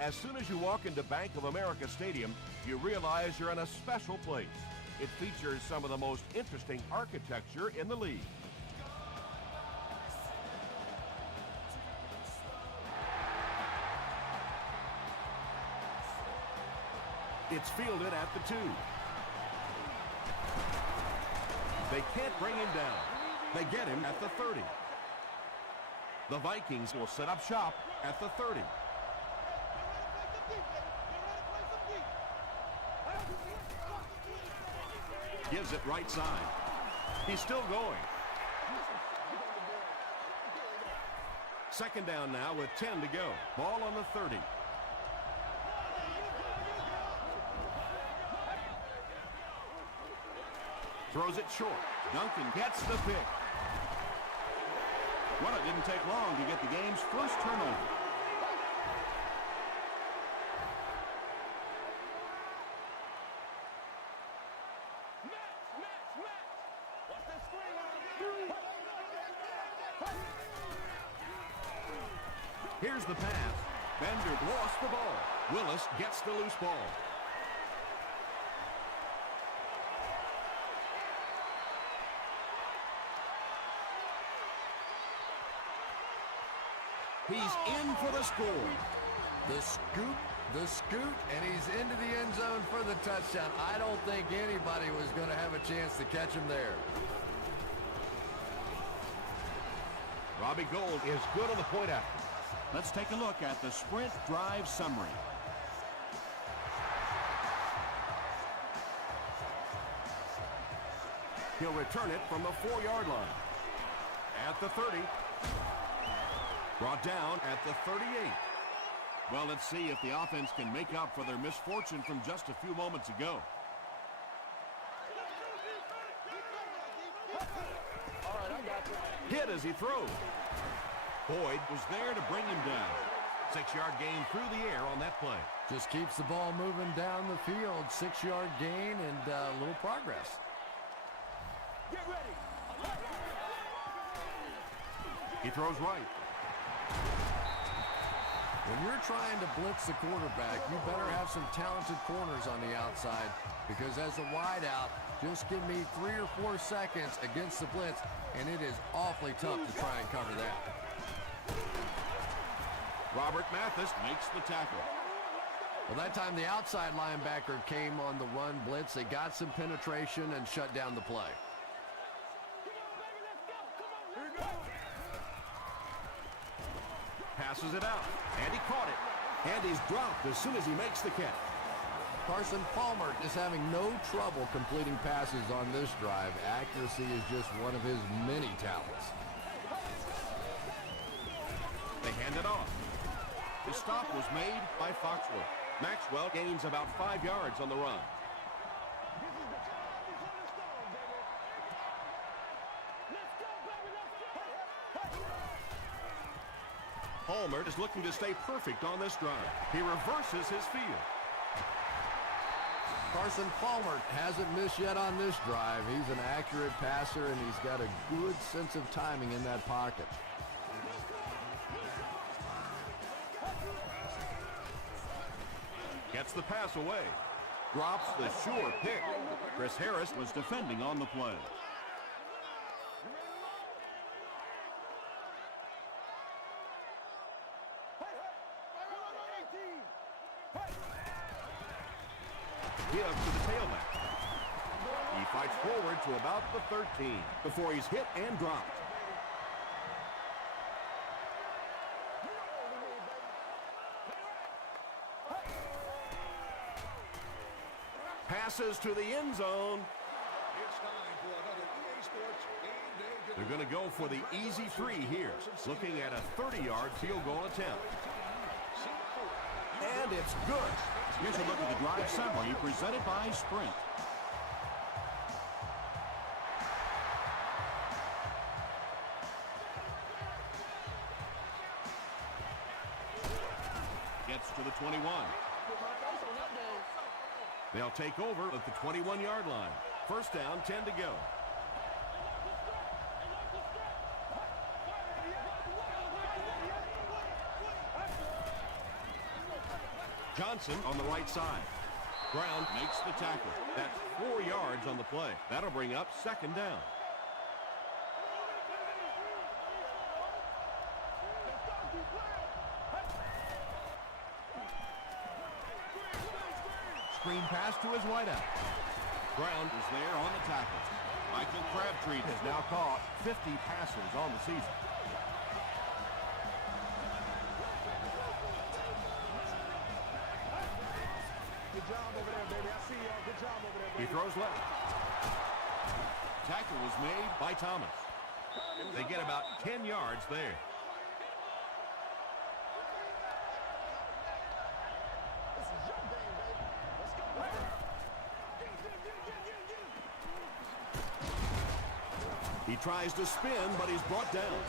As soon as you walk into Bank of America Stadium, you realize you're in a special place. It features some of the most interesting architecture in the league. It's fielded at the 2. They can't bring him down. They get him at the 30. The Vikings will set up shop at the 30. Gives it right side. He's still going. Second down now with 10 to go. Ball on the 30. Throws it short. Duncan gets the pick. Well, it didn't take long to get the game's first turnover. Here's the pass. Bender lost the ball. Willis gets the loose ball. He's in for the score. The scoot, and he's into the end zone for the touchdown. I don't think anybody was going to have a chance to catch him there. Robbie Gould is good on the point after. Let's take a look at the sprint drive summary. He'll return it from the 4-yard line. At the 30. Brought down at the 38. Well, let's see if the offense can make up for their misfortune from just a few moments ago. Hit as he throws. Boyd was there to bring him down. 6-yard gain through the air on that play. Just keeps the ball moving down the field. 6-yard gain and a little progress. Get ready. He throws right. When you're trying to blitz the quarterback, you better have some talented corners on the outside, because as a wideout, just give me 3 or 4 seconds against the blitz, and it is awfully tough to try and cover that. Robert Mathis makes the tackle. Well, that time the outside linebacker came on the run blitz. They got some penetration and shut down the play. Passes it out, and he caught it. And he's dropped as soon as he makes the catch. Carson Palmer is having no trouble completing passes on this drive. Accuracy is just one of his many talents. They hand it off. The stop was made by Foxworth. Maxwell gains about 5 yards on the run. Palmer is looking to stay perfect on this drive. He reverses his field. Carson Palmer hasn't missed yet on this drive. He's an accurate passer, and he's got a good sense of timing in that pocket. Gets the pass away. Drops the sure pick. Chris Harris was defending on the play. Give to the tailback. He fights forward to about the 13 before he's hit and dropped. Passes to the end zone. They're going to go for the easy 3 here, looking at a 30-yard field goal attempt. And it's good. Here's a look at the drive summary presented by Sprint. Gets to the 21. They'll take over at the 21-yard line. First down, 10 to go. Johnson on the right side. Brown makes the tackle. That's 4 yards on the play. That'll bring up second down. Screen pass to his wideout. Brown is there on the tackle. Michael Crabtree has now caught 50 passes on the season. Good job over there, baby. I see y'all. Good job over there, baby. He throws left. Tackle was made by Thomas. They get about 10 yards there. This is your game, baby. Let's go. He tries to spin, but he's brought down.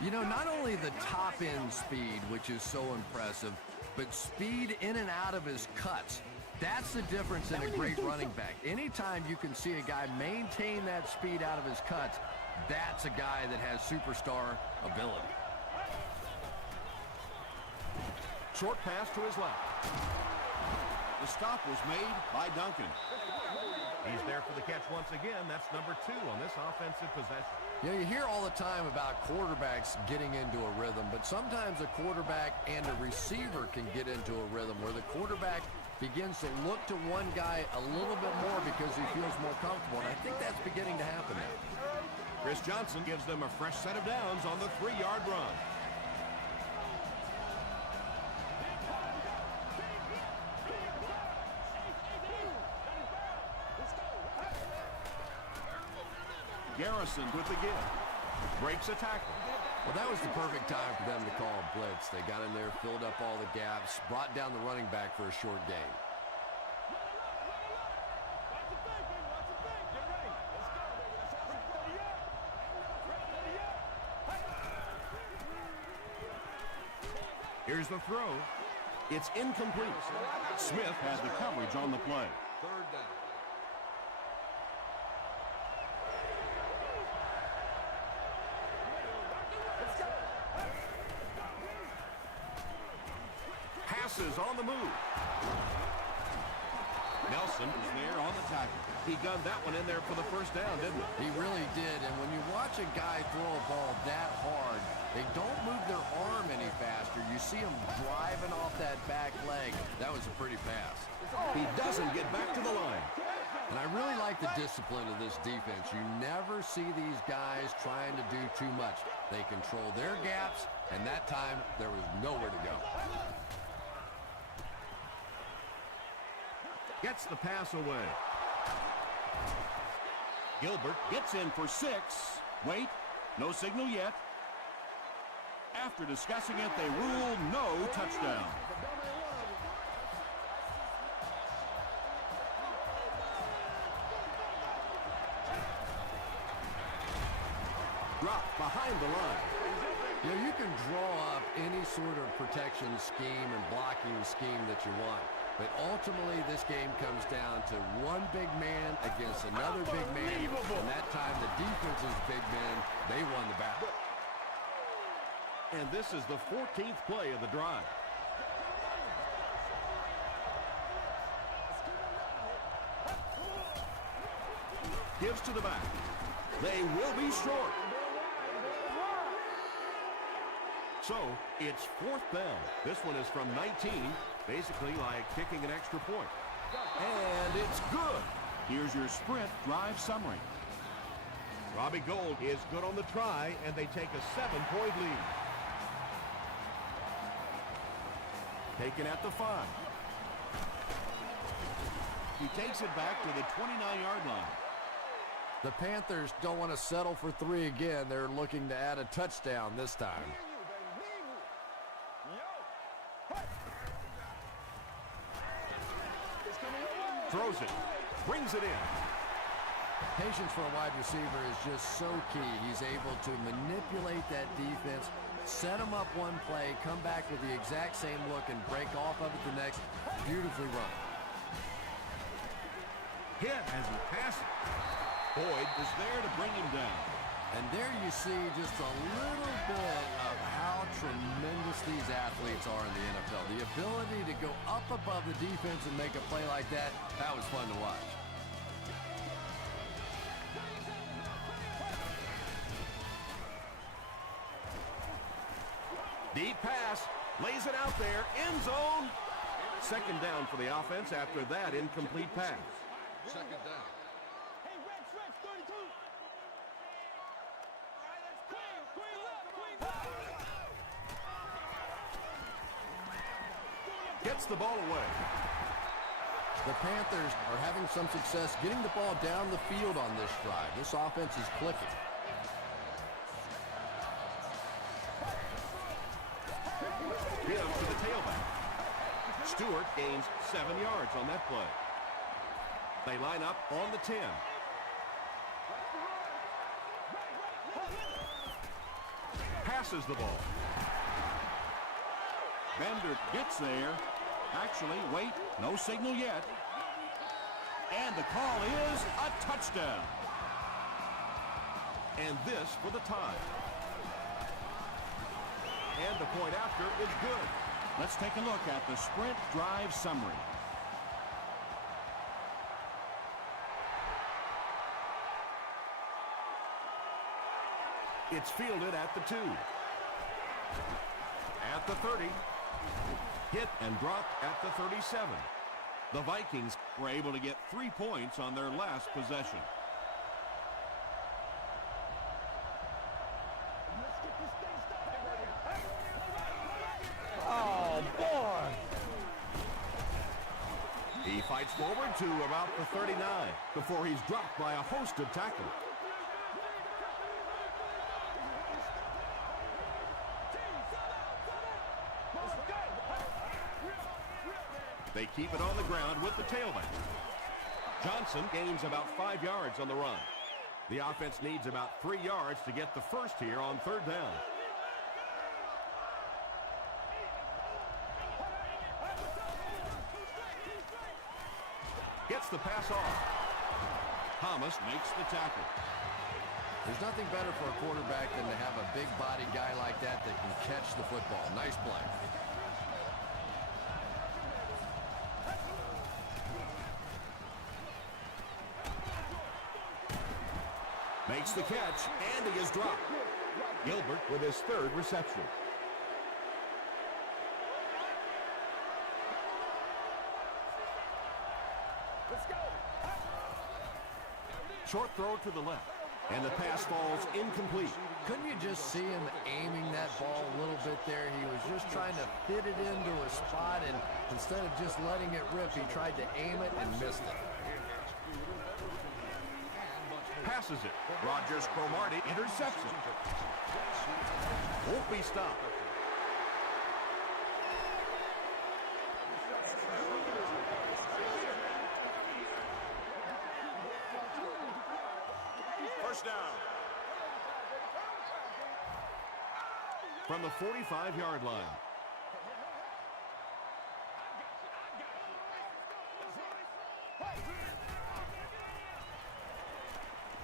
You know, not only the top end speed, which is so impressive, but speed in and out of his cuts. That's the difference in a great running back. Anytime you can see a guy maintain that speed out of his cuts, that's a guy that has superstar ability. Short pass to his left. The stop was made by Duncan. He's there for the catch once again. That's number 2 on this offensive possession. Yeah, you hear all the time about quarterbacks getting into a rhythm, but sometimes a quarterback and a receiver can get into a rhythm where the quarterback begins to look to one guy a little bit more because he feels more comfortable, and I think that's beginning to happen now. Chris Johnson gives them a fresh set of downs on the 3-yard run. Garrison with the give. Breaks a tackle. Well, that was the perfect time for them to call a blitz. They got in there, filled up all the gaps, brought down the running back for a short gain. Here's the throw. It's incomplete. Smith had the coverage on the play. Third down. Passes on the move. Nelson is there on the tackle. He gunned that one in there for the first down, didn't he? He really did, and when you watch a guy throw a ball that hard, they don't move their arm any faster. You see him driving off that back leg. That was a pretty pass. He doesn't get back to the line. And I really like the discipline of this defense. You never see these guys trying to do too much. They control their gaps, and that time there was nowhere to go. Gets the pass away. Gilbert gets in for 6. Wait, no signal yet. After discussing it, they rule no touchdown. Drop behind the line. You know, you can draw up any sort of protection scheme and blocking scheme that you want. But ultimately, this game comes down to one big man against another big man. And that time, the defense's big men, they won the battle. And this is the 14th play of the drive. Gives to the back. They will be short. So, it's 4th down. This one is from 19, basically like kicking an extra point. And it's good. Here's your sprint drive summary. Robbie Gould is good on the try, and they take a 7-point lead. Taken at the 5. He takes it back to the 29-yard line. The Panthers don't want to settle for 3 again. They're looking to add a touchdown this time. Throws it. Brings it in. Patience for a wide receiver is just so key. He's able to manipulate that defense, set them up one play, come back with the exact same look, and break off of it the next. Beautifully run. Hit as he passes. Boyd is there to bring him down. And there you see just a little bit of how tremendous these athletes are in the NFL. The ability to go up above the defense and make a play like that, that was fun to watch. Deep pass, lays it out there, end zone. Second down for the offense after that incomplete pass. Second down. Hey, Rex, 32. All right, that's Queen left. Gets the ball away. The Panthers are having some success getting the ball down the field on this drive. This offense is clicking. Gives to the tailback. Stewart gains 7 yards on that play. They line up on the 10. Passes the ball. Bender gets there. Actually, wait, no signal yet. And the call is a touchdown. And this for the tie. And the point after is good. Let's take a look at the sprint drive summary. It's fielded at the 2. At the 30. Hit and dropped at the 37. The Vikings Were able to get 3 points on their last possession. Oh, boy. He fights forward to about the 39 before he's dropped by a host of tackles. They keep it on the ground with the tailback. Johnson gains about 5 yards on the run. The offense needs about 3 yards to get the first here on third down. Gets the pass off. Thomas makes the tackle. There's nothing better for a quarterback than to have a big body guy like that that can catch the football. Nice play. Makes the catch, and he is dropped. Gilbert with his third reception. Let's go. Short throw to the left, and the pass falls incomplete. Couldn't you just see him aiming that ball a little bit there? He was just trying to fit it into a spot, and instead of just letting it rip, he tried to aim it and missed it. Passes it. Rogers Cromartie intercepts it. Won't be stopped. First down. From the 45-yard line.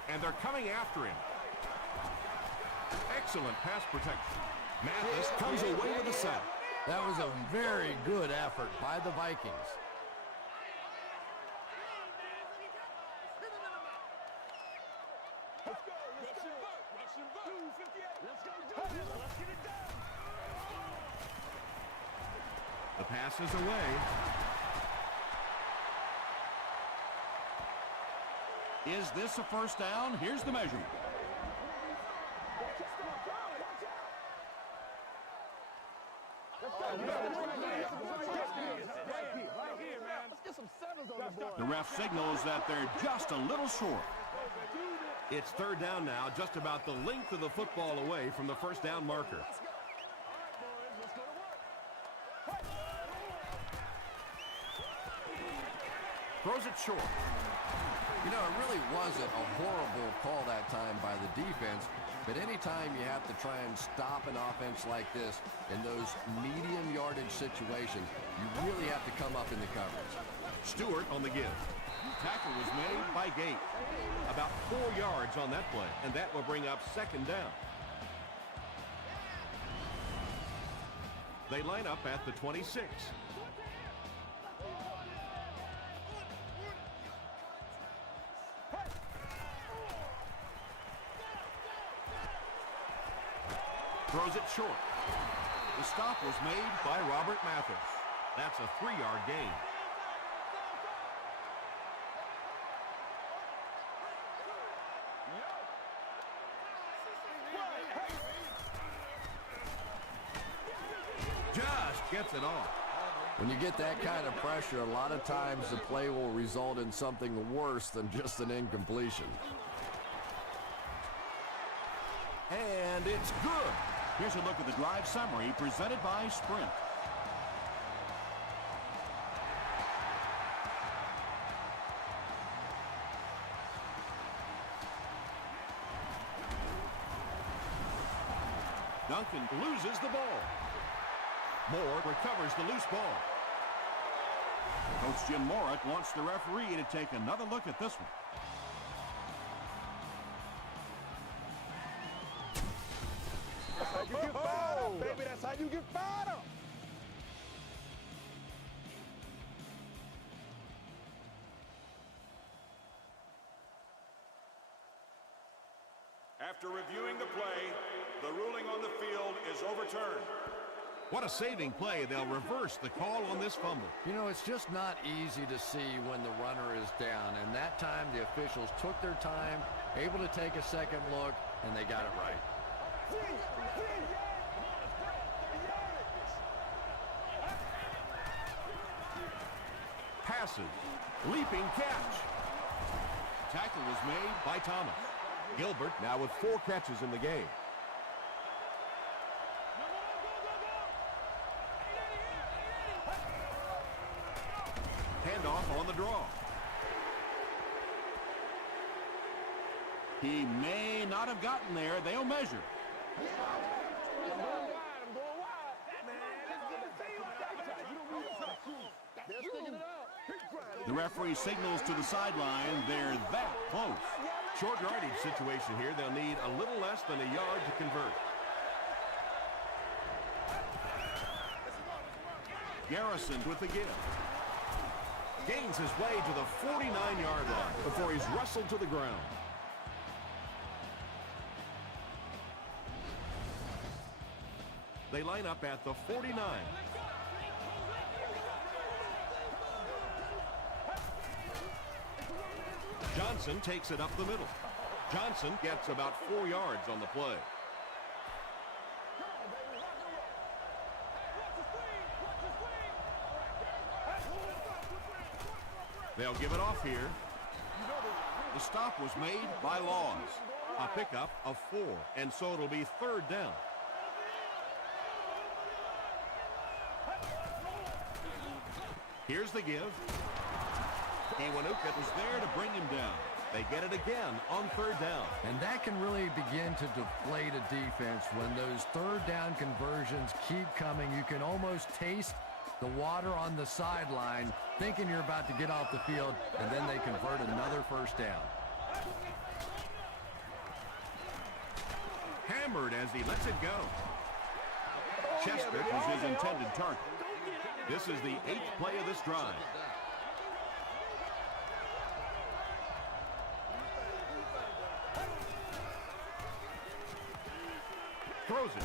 And they're coming after him. Excellent pass protection. Mathis comes away with a sack. That was a very good effort by the Vikings. Let's go. Russian boat. 258. Let's go do this. Let's get it done. The pass is away. Is this a first down? Here's the measurement. The ref signals that they're just a little short. It's third down now, just about the length of the football away from the first down marker. Throws it short. You know, it really wasn't a horrible call that time by the defense, but anytime you have to try and stop an offense like this in those medium yardage situations, you really have to come up in the coverage. Stewart on the give. Tackle was made by Gate. About 4 yards on that play, and that will bring up second down. They line up at the 26. Throws it short. The stop was made by Robert Mathis. That's a 3-yard gain. Just gets it off. When you get that kind of pressure, a lot of times the play will result in something worse than just an incompletion. And it's good. Here's a look at the drive summary presented by Sprint. Duncan loses the ball. Moore recovers the loose ball. Coach Jim Morick wants the referee to take another look at this one. That's how you get fired up, baby. That's how you get fired up. After reviewing the play, the ruling on the field is overturned. What a saving play. They'll reverse the call on this fumble. You know, it's just not easy to see when the runner is down, and that time the officials took their time, able to take a second look, and they got it right. Passes. Leaping catch. Tackle was made by Thomas. Gilbert now with 4 catches in the game. Handoff on the draw. He may not have gotten there. They'll measure. I'm going wide. Man, let's get the thing like that. You don't need to talk to him. They're sticking it out. The referee signals to the sideline. They're that close. Short yardage situation here. They'll need a little less than a yard to convert. Garrison with the give. Gains his way to the 49-yard line before he's wrestled to the ground. They line up at the 49. Johnson takes it up the middle. Johnson gets about 4 yards on the play. They'll give it off here. The stop was made by Laws. A pickup of 4, and so it'll be 3rd down. Here's the give. Iwanuka was there to bring him down. They get it again on 3rd down. And that can really begin to deflate a defense when those 3rd down conversions keep coming. You can almost taste the water on the sideline, thinking you're about to get off the field, and then they convert another 1st down. Hammered as he lets it go. Chester was his intended target. This is the 8th play of this drive. Throws it.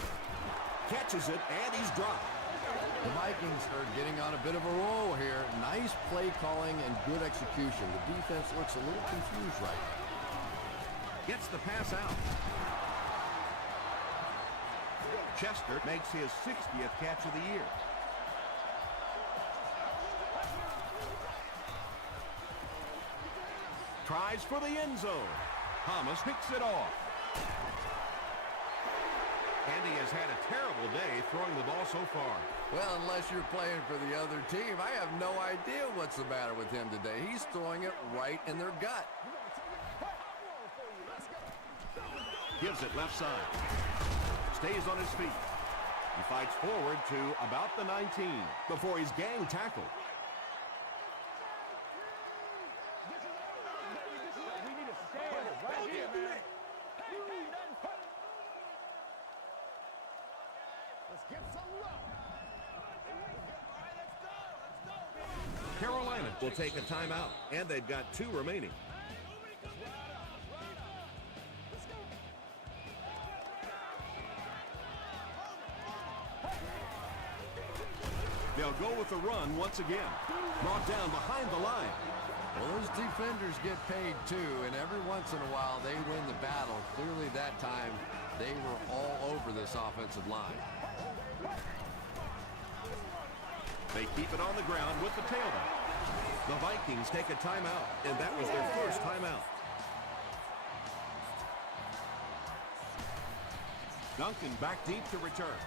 Catches it, and he's dropped. The Vikings are getting on a bit of a roll here. Nice play calling and good execution. The defense looks a little confused right now. Gets the pass out. Chester makes his 60th catch of the year. Tries for the end zone. Thomas picks it off. And he has had a terrible day throwing the ball so far. Well, unless you're playing for the other team, I have no idea what's the matter with him today. He's throwing it right in their gut. Gives it left side. Stays on his feet. He fights forward to about the 19 before he's gang tackled. Carolina will take a timeout, and they've got 2 remaining. They'll go with the run once again. Brought down behind the line. Well, those defenders get paid too, and every once in a while they win the battle. Clearly that time they were all over this offensive line. They keep it on the ground with the tailback. The Vikings take a timeout, and that was their first timeout. Duncan back deep to return.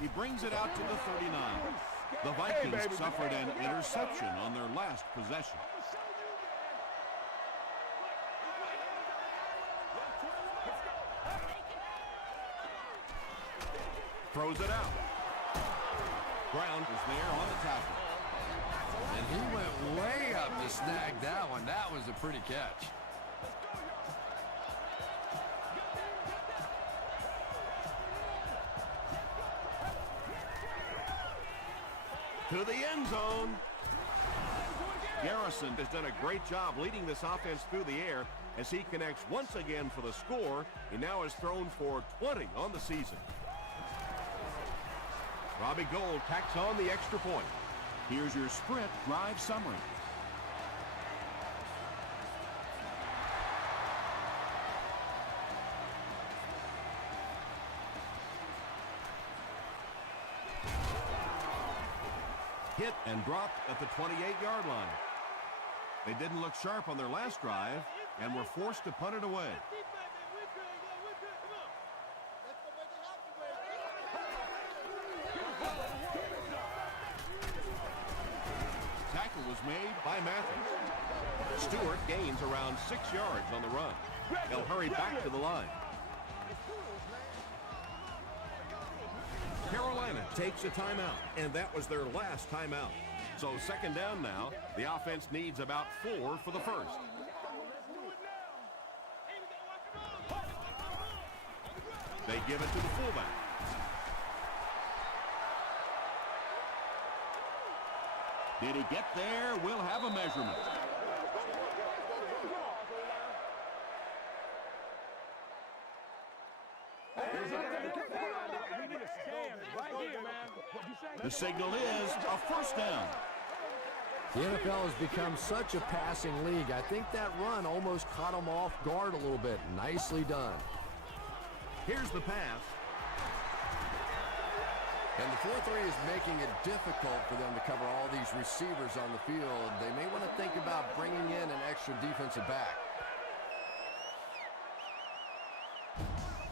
He brings it out to the 39. The Vikings suffered an interception on their last possession. Throws it out. Brown was there on the tackle. And he went way up to snag that one. That was a pretty catch. To the end zone. Garrison has done a great job leading this offense through the air as he connects once again for the score. He now has thrown for 20 on the season. Robbie Gould tacks on the extra point. Here's your sprint drive summary. Hit and dropped at the 28-yard line. They didn't look sharp on their last drive and were forced to punt it away. Tackle was made by Matthews. Stewart gains around 6 yards on the run. They'll hurry back to the line. Carolina takes a timeout, and that was their last timeout. So second down now. The offense needs about 4 for the first. They give it to the fullback. Did he get there? We'll have a measurement. The signal is a first down. The NFL has become such a passing league. I think that run almost caught them off guard a little bit. Nicely done. Here's the pass. And the 4-3 is making it difficult for them to cover all these receivers on the field. They may want to think about bringing in an extra defensive back.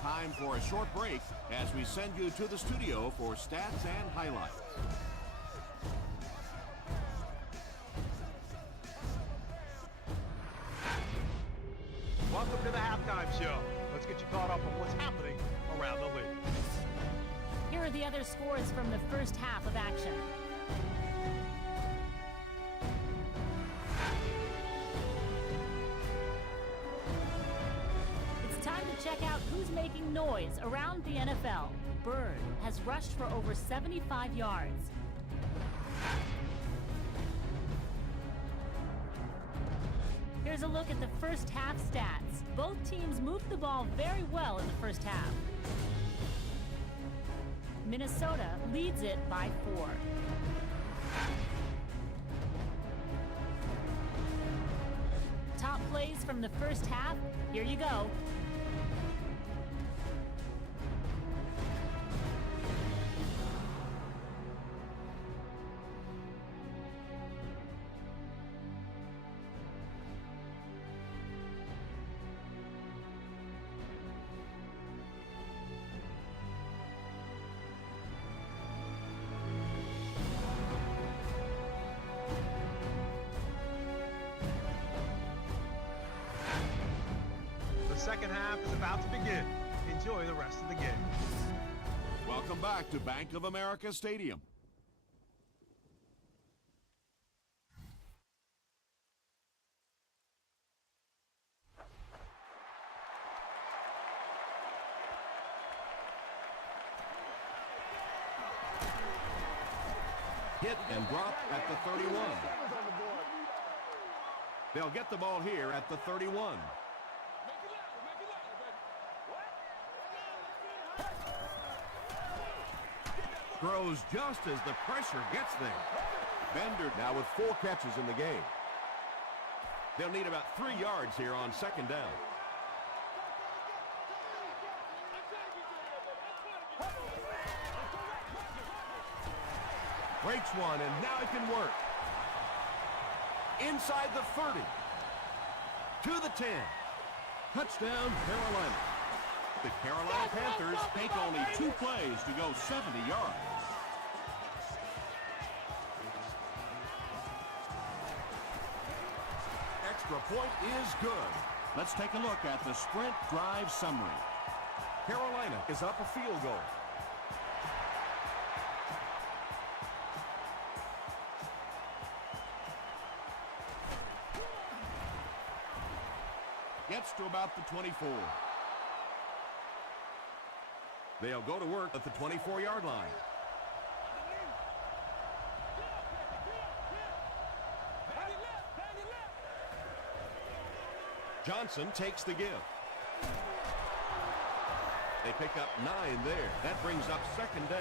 Time for a short break as we send you to the studio for stats and highlights. Welcome to the halftime show. Let's get you caught up on what's happening around the league. Here are the other scores from the first half of action. It's time to check out who's making noise around the NFL. Bird has rushed for over 75 yards. Here's a look at the first half stats. Both teams moved the ball very well in the first half. Minnesota leads it by 4. Top plays from the first half. Here you go. The second half is about to begin. Enjoy the rest of the game. Welcome back to Bank of America Stadium. Hit and drop at the 31. They'll get the ball here at the 31. Throws just as the pressure gets there. Bender now with 4 catches in the game. They'll need about 3 yards here on second down. Breaks one, and now he can work. Inside the 30. To the 10. Touchdown, Carolina. The Carolina Panthers Take only 2 plays to go 70 yards. extra point is good. Let's take a look at the sprint drive summary. Carolina is up a field goal. Gets to about the 24. They'll go to work at the 24-yard line. Johnson takes the give. They pick up 9 there. That brings up second down.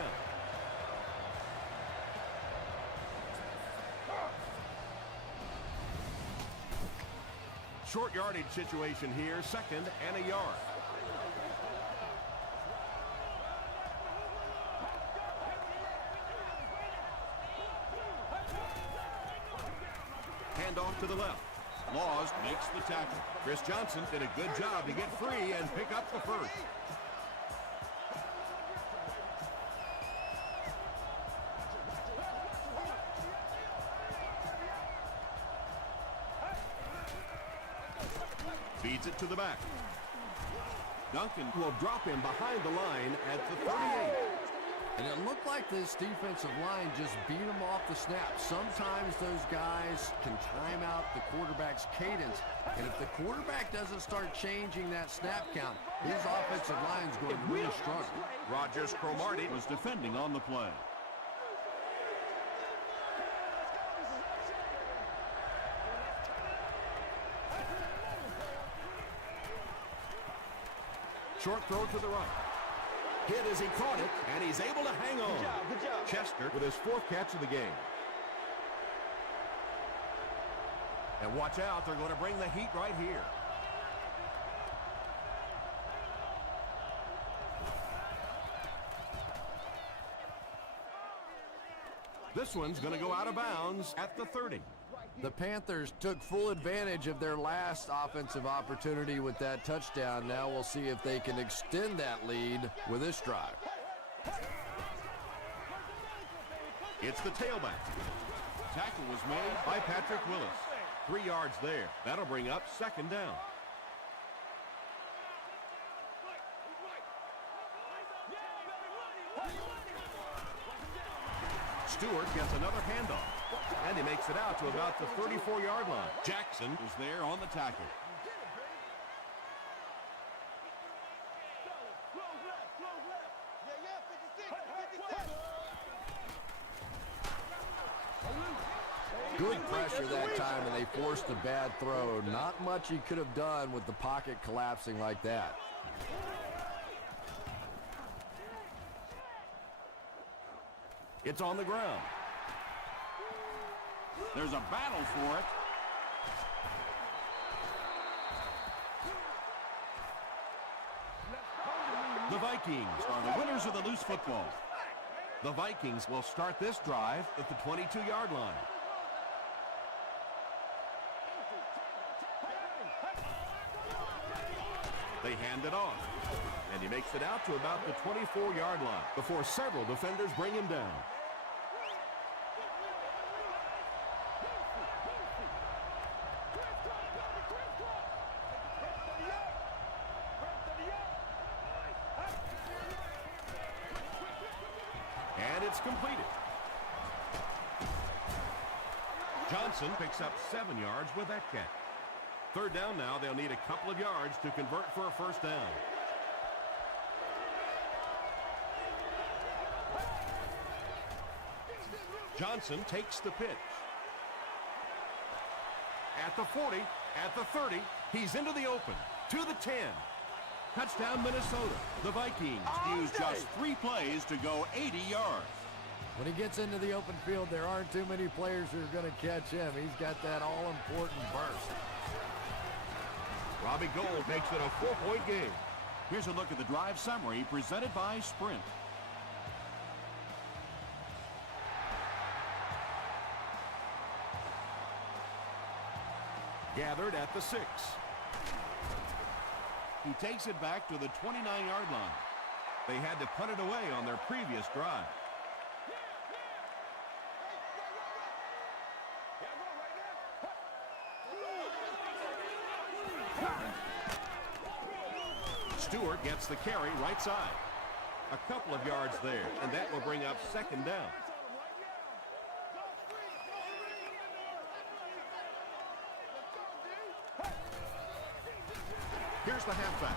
Short yardage situation here, second and a yard. Hand off to the left. Laws makes the tackle. Chris Johnson did a good job to get free and pick up the first. Feeds it to the back. Duncan will drop him behind the line at the 38. And it looked like this defensive line just beat him off the snap. Sometimes those guys can time out the quarterback's cadence. And if the quarterback doesn't start changing that snap count, his offensive line is going to really struggle. Rogers Cromartie Was defending on the play. Short throw to the right. Hit as he caught it, and he's able to hang on. Good job. Chester with his 4th catch of the game. And watch out, they're going to bring the heat right here. This one's going to go out of bounds at the 30. The Panthers took full advantage of their last offensive opportunity with that touchdown. Now we'll see if they can extend that lead with this drive. It's the tailback. Tackle was made by Patrick Willis. 3 yards there. That'll bring up second down. Stewart gets another handoff, and he makes it out to about the 34-yard line. Jackson was there on the tackle. Good pressure that time, and they forced a bad throw. Not much he could have done with the pocket collapsing like that. It's on the ground. There's a battle for it. The Vikings Are the winners of the loose football. The Vikings will start this drive at the 22-yard line. They hand it off, and he makes it out to about the 24-yard line before several defenders bring him down. And it's completed. Johnson picks up 7 yards with that catch. Third down now, they'll need a couple of yards to convert for a first down. Johnson takes the pitch. At the 40, at the 30, he's into the open. To the 10. Touchdown, Minnesota. The Vikings use just 3 plays to go 80 yards. When he gets into the open field, there aren't too many players who are going to catch him. He's got that all-important burst. Robbie Gould makes it a 4-point game. Here's a look at the drive summary presented by Sprint. Gathered at the 6. He takes it back to the 29-yard line. They had to punt it away on their previous drive. Stewart gets the carry right side. A couple of yards there, and that will bring up second down. Here's the halfback.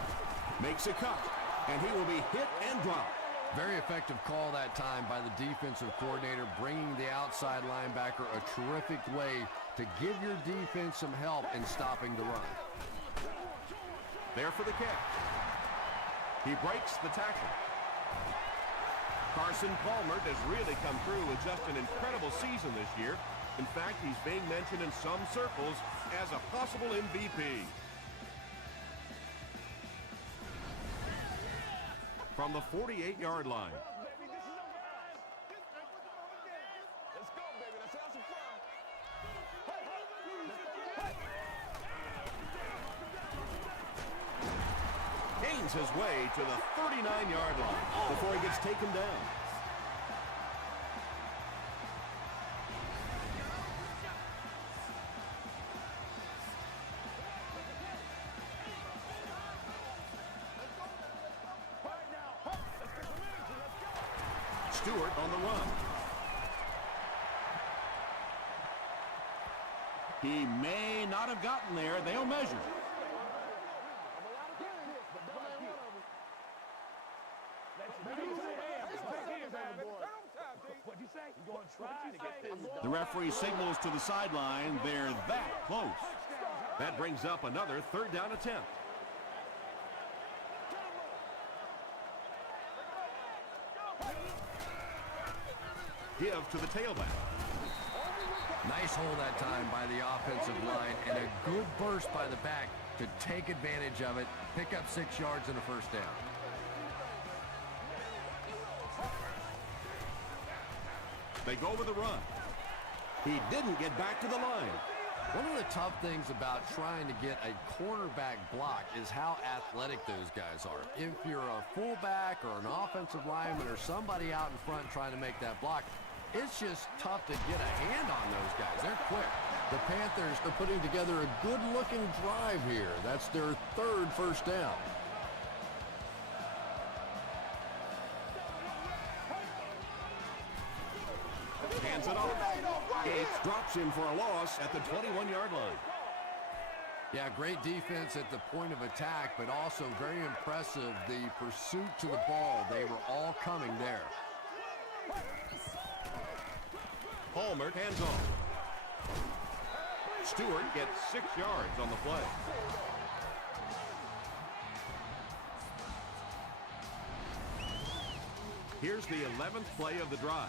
Makes a cut, and he will be hit and dropped. Very effective call that time by the defensive coordinator, bringing the outside linebacker a terrific way to give your defense some help in stopping the run. There for the catch. He breaks the tackle. Carson Palmer has really come through with just an incredible season this year. In fact, he's being mentioned in some circles as a possible MVP. From the 48-yard line. Let's go, baby. Let's have some fun. Gains his way to the 39-yard line before he gets taken down. Stewart on the run. He may not have gotten there. They'll measure. The referee signals to the sideline. They're that close. That brings up another third down attempt. Give to the tailback. Nice hold that time by the offensive line, and a good burst by the back to take advantage of it, pick up 6 yards and a first down. They go with the run. He didn't get back to the line. One of the tough things about trying to get a cornerback block is how athletic those guys are. If you're a fullback or an offensive lineman or somebody out in front trying to make that block, it's just tough to get a hand on those guys. They're quick. The Panthers are putting together a good-looking drive here. That's their third first down. Hands it off. Gates drops him for a loss at the 21-yard line. Yeah, great defense at the point of attack, but also very impressive the pursuit to the ball. They were all coming there. Palmer hands off. Stewart gets 6 yards on the play. Here's the 11th play of the drive.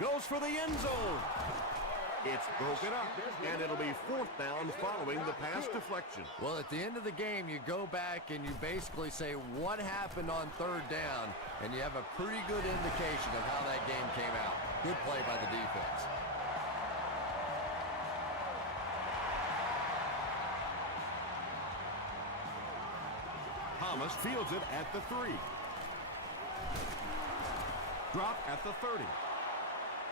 Goes for the end zone. It's broken up, and it'll be fourth down following the pass deflection. Well, at the end of the game, you go back and you basically say what happened on third down, and you have a pretty good indication of how that game came out. Good play by the defense. Thomas fields it at the 3. Drop at the 30.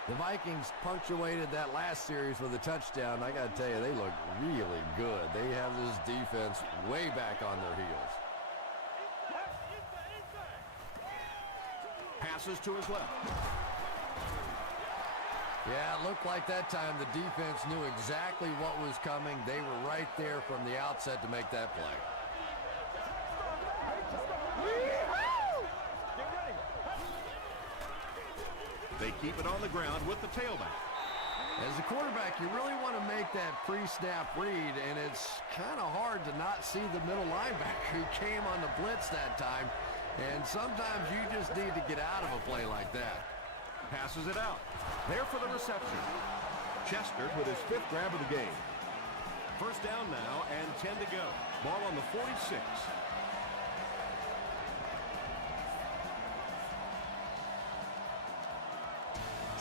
The Vikings punctuated that last series with a touchdown. I got to tell you, they look really good. They have this defense way back on their heels. Passes to his left. Yeah, it looked like that time the defense knew exactly what was coming. They were right there from the outset to make that play. They keep it on the ground with the tailback. As a quarterback, you really want to make that pre-snap read, and it's kind of hard to not see the middle linebacker who came on the blitz that time. And sometimes you just need to get out of a play like that. Passes it out. There for the reception. Chester with his 5th grab of the game. First down now and 10 to go. Ball on the 46.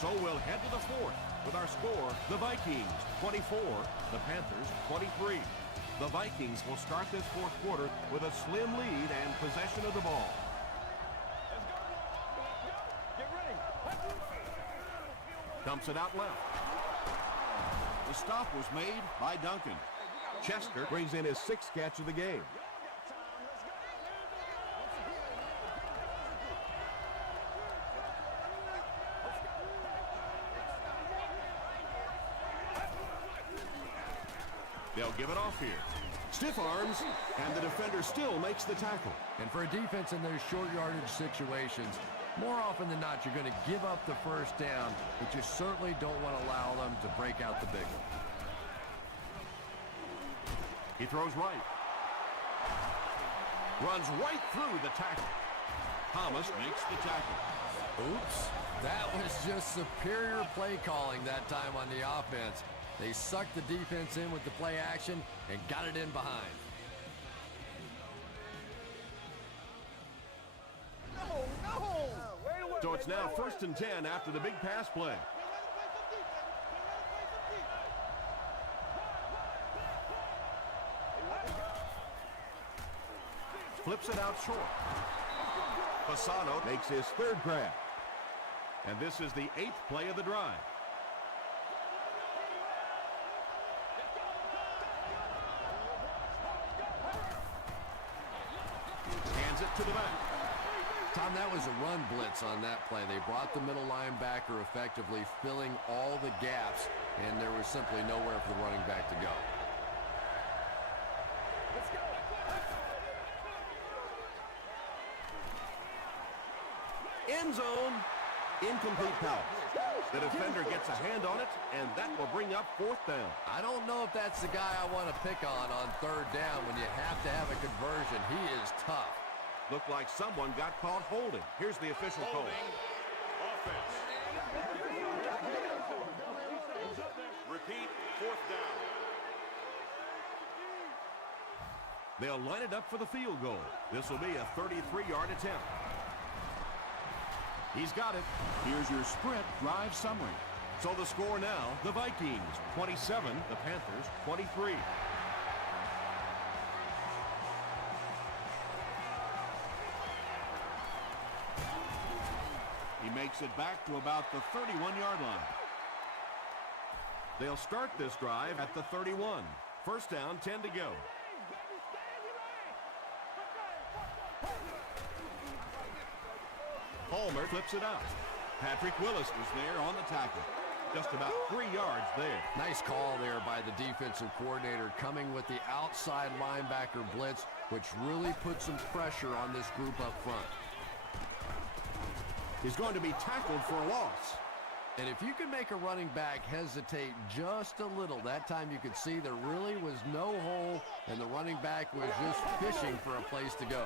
So we'll head to the 4th with our score, the Vikings 24, the Panthers 23. The Vikings will start this 4th quarter with a slim lead and possession of the ball. Dumps it out left. The stop was made by Duncan. Chester brings in his 6th catch of the game. They'll give it off here. Stiff arms, and the defender still makes the tackle. And for a defense in those short yardage situations, more often than not, you're going to give up the first down, but you certainly don't want to allow them to break out the big one. He throws right. Runs right through the tackle. Thomas makes the tackle. Oops. That was just superior play calling that time on the offense. They sucked the defense in with the play action and got it in behind. So it's now 1st and 10 after the big pass play. Flips it out short. Fasano makes his 3rd grab. And this is the 8th play of the drive. Hands it to the back. Tom, that was a run blitz on that play. They brought the middle linebacker effectively filling all the gaps, and there was simply nowhere for the running back to go. End zone. Incomplete pass. The defender gets a hand on it, and that will bring up 4th down. I don't know if that's the guy I want to pick on 3rd down when you have to have a conversion. He is tough. Looked like someone got caught holding. Here's the official call. Offense. Repeat, 4th down. They'll line it up for the field goal. This will be a 33-yard attempt. He's got it. Here's your sprint drive summary. So the score now, the Vikings 27, the Panthers 23. He makes it back to about the 31-yard line. They'll start this drive at the 31. First down, 10 to go. Palmer flips it out. Patrick Willis was there on the tackle. Just about 3 yards there. Nice call there by the defensive coordinator coming with the outside linebacker blitz, which really put some pressure on this group up front. He's going to be tackled for a loss. And if you can make a running back hesitate just a little, that time you could see there really was no hole, and the running back was just fishing for a place to go.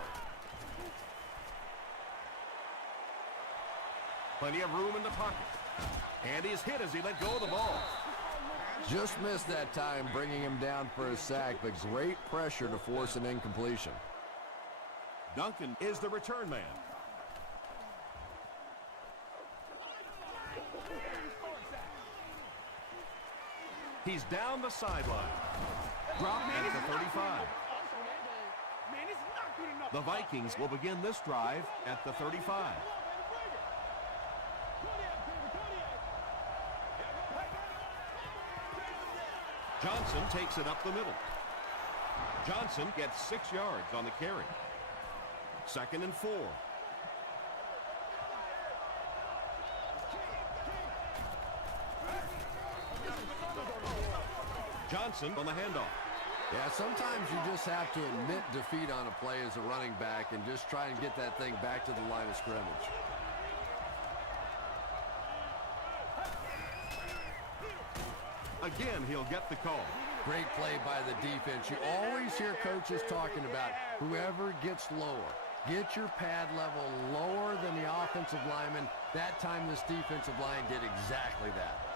Plenty of room in the pocket. And he's hit as he let go of the ball. Just missed that time, bringing him down for a sack, but great pressure to force an incompletion. Duncan is the return man. He's down the sideline. Drop at the 35. The Vikings will begin this drive at the 35. Johnson takes it up the middle. Johnson gets 6 yards on the carry. 2nd and 4. Johnson on the handoff. Yeah, sometimes you just have to admit defeat on a play as a running back and just try and get that thing back to the line of scrimmage. Again, he'll get the call. Great play by the defense. You always hear coaches talking about whoever gets lower. Get your pad level lower than the offensive lineman. That time this defensive line did exactly that.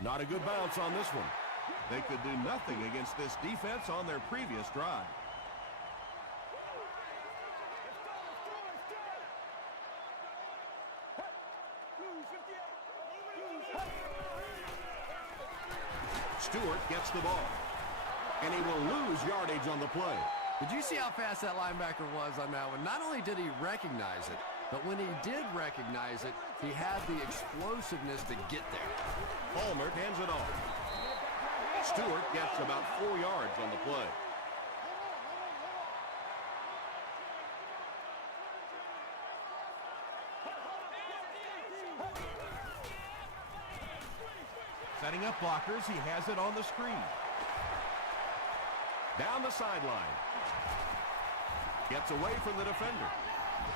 Not a good bounce on this one. They could do nothing against this defense on their previous drive. Stewart gets the ball, and he will lose yardage on the play. Did you see how fast that linebacker was on that one? Not only did he recognize it, but when he did recognize it, he had the explosiveness to get there. Palmer hands it off. Stewart gets about 4 yards on the play. Setting up blockers, he has it on the screen. Down the sideline. Gets away from the defender.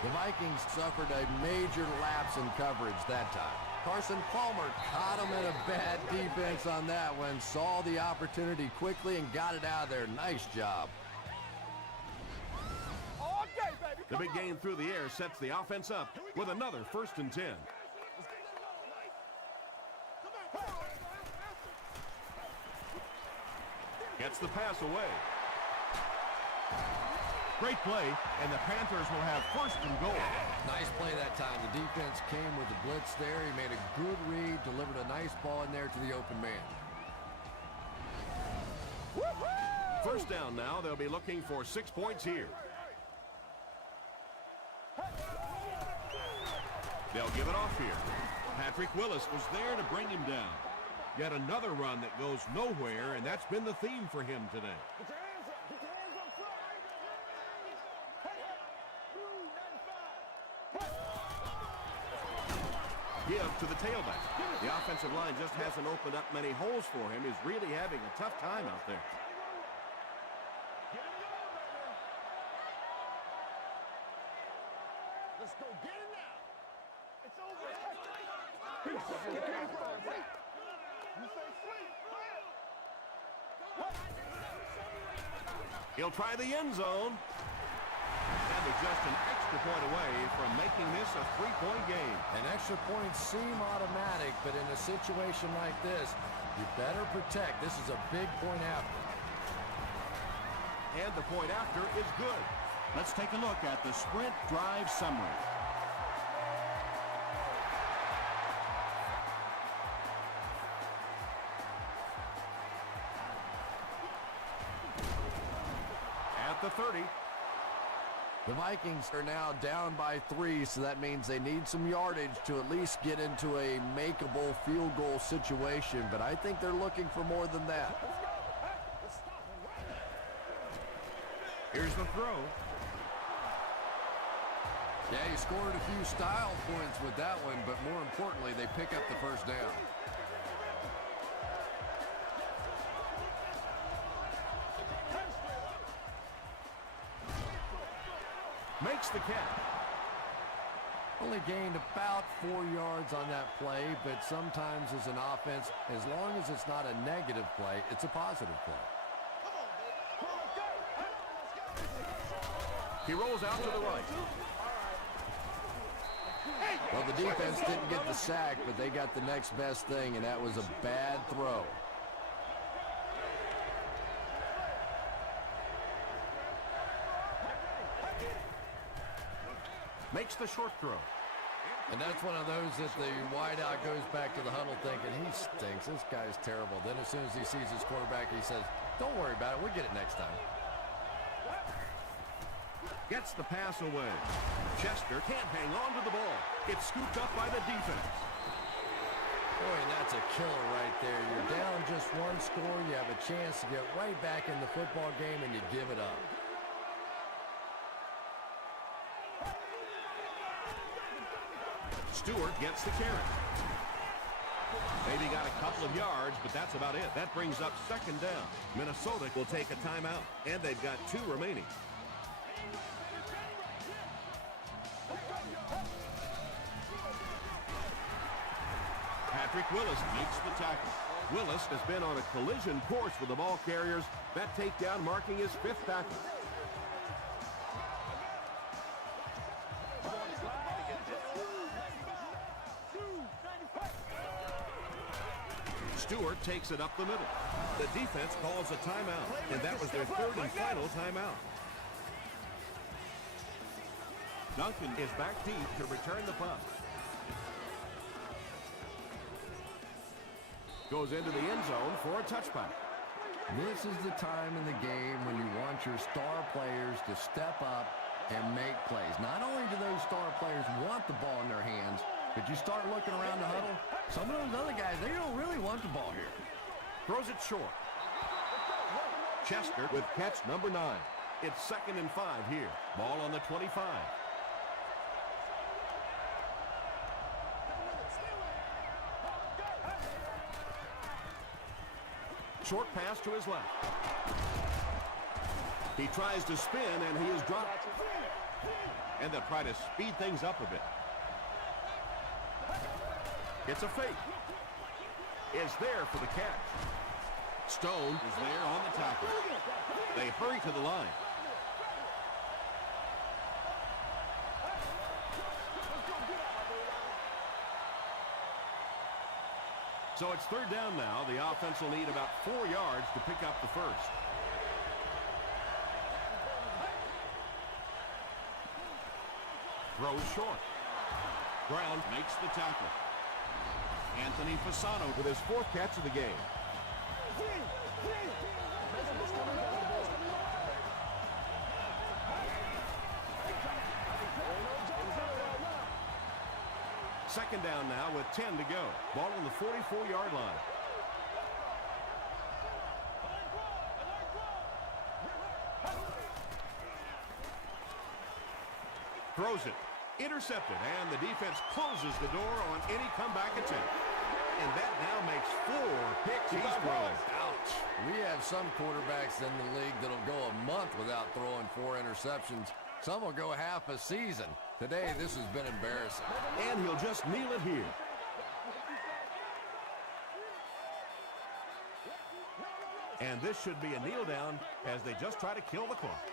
The Vikings suffered a major lapse in coverage that time. Carson Palmer caught him in a bad defense on that one, saw the opportunity quickly and got it out of there. Nice job. The big gain through the air sets the offense up with another 1st and 10. Gets the pass away. Great play, and the Panthers will have 1st and goal. Nice play that time. The defense came with the blitz there. He made a good read, delivered a nice ball in there to the open man. 1st down now. They'll be looking for 6 points here. They'll give it off here. Patrick Willis was there to bring him down. Yet another run that goes nowhere, and that's been the theme for him today. Give to the tailback. The offensive line just hasn't opened up many holes for him. He's really having a tough time out there. Let's go get it now. It's over. He'll try the end zone. And they're just an extra point away from making this a 3-point game. And extra points seem automatic, but in a situation like this, you better protect. This is a big point after. And the point after is good. Let's take a look at the sprint drive summary. At the 30. The Vikings are now down by 3, so that means they need some yardage to at least get into a makeable field goal situation, but I think they're looking for more than that. Here's the throw. Yeah, he scored a few style points with that one, but more importantly, they pick up the 1st down. Makes the catch. Only gained about 4 yards on that play, but sometimes as an offense, as long as it's not a negative play, it's a positive play. He rolls out to the right. Well, the defense didn't get the sack, but they got the next best thing, and that was a bad throw. Makes the short throw. And that's one of those that the wideout goes back to the huddle thinking, he stinks, this guy's terrible. Then as soon as he sees his quarterback, he says, don't worry about it, we'll get it next time. Gets the pass away. Chester can't hang on to the ball. It's scooped up by the defense. Boy, and that's a killer right there. You're down just 1 score, you have a chance to get right back in the football game, and you give it up. Stewart gets the carry. Maybe got a couple of yards, but that's about it. That brings up second down. Minnesota will take a timeout, and they've got 2 remaining. Patrick Willis makes the tackle. Willis has been on a collision course with the ball carriers. That takedown marking his 5th tackle. Stewart takes it up the middle. The defense calls a timeout, and that was their 3rd and final timeout. Duncan is back deep to return the punt. Goes into the end zone for a touchback. This is the time in the game when you want your star players to step up and make plays. Not only do those star players want the ball in their hands, but you start looking around the huddle, some of those other guys, they don't really want the ball here. Throws it short. Chester with catch number 9. It's 2nd and 5 here. Ball on the 25. Short pass to his left. He tries to spin, and he is dropped. And they'll try to speed things up a bit. It's a fake. Is there for the catch. Stone is there on the tackle. They hurry to the line. So it's 3rd down now. The offense will need about 4 yards to pick up the first. Throws short. Brown makes the tackle. Anthony Fasano with his 4th catch of the game. Second down now with 10 to go. Ball on the 44-yard line. Throws it. Intercepted, and the defense closes the door on any comeback attempt. And that now makes 4 picks he's thrown. Ouch. We have some quarterbacks in the league that'll go a month without throwing 4 interceptions. Some will go half a season. Today, this has been embarrassing. And he'll just kneel it here. And this should be a kneel down as they just try to kill the clock.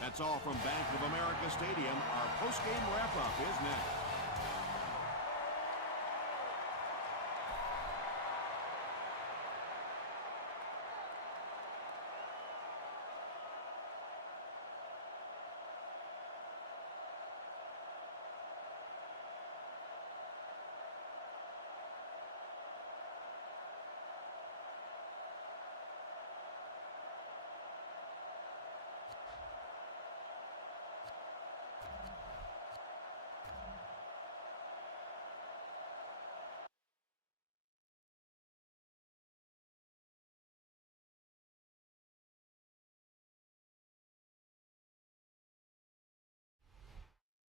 That's all from Bank of America Stadium. Our post-game wrap-up is next.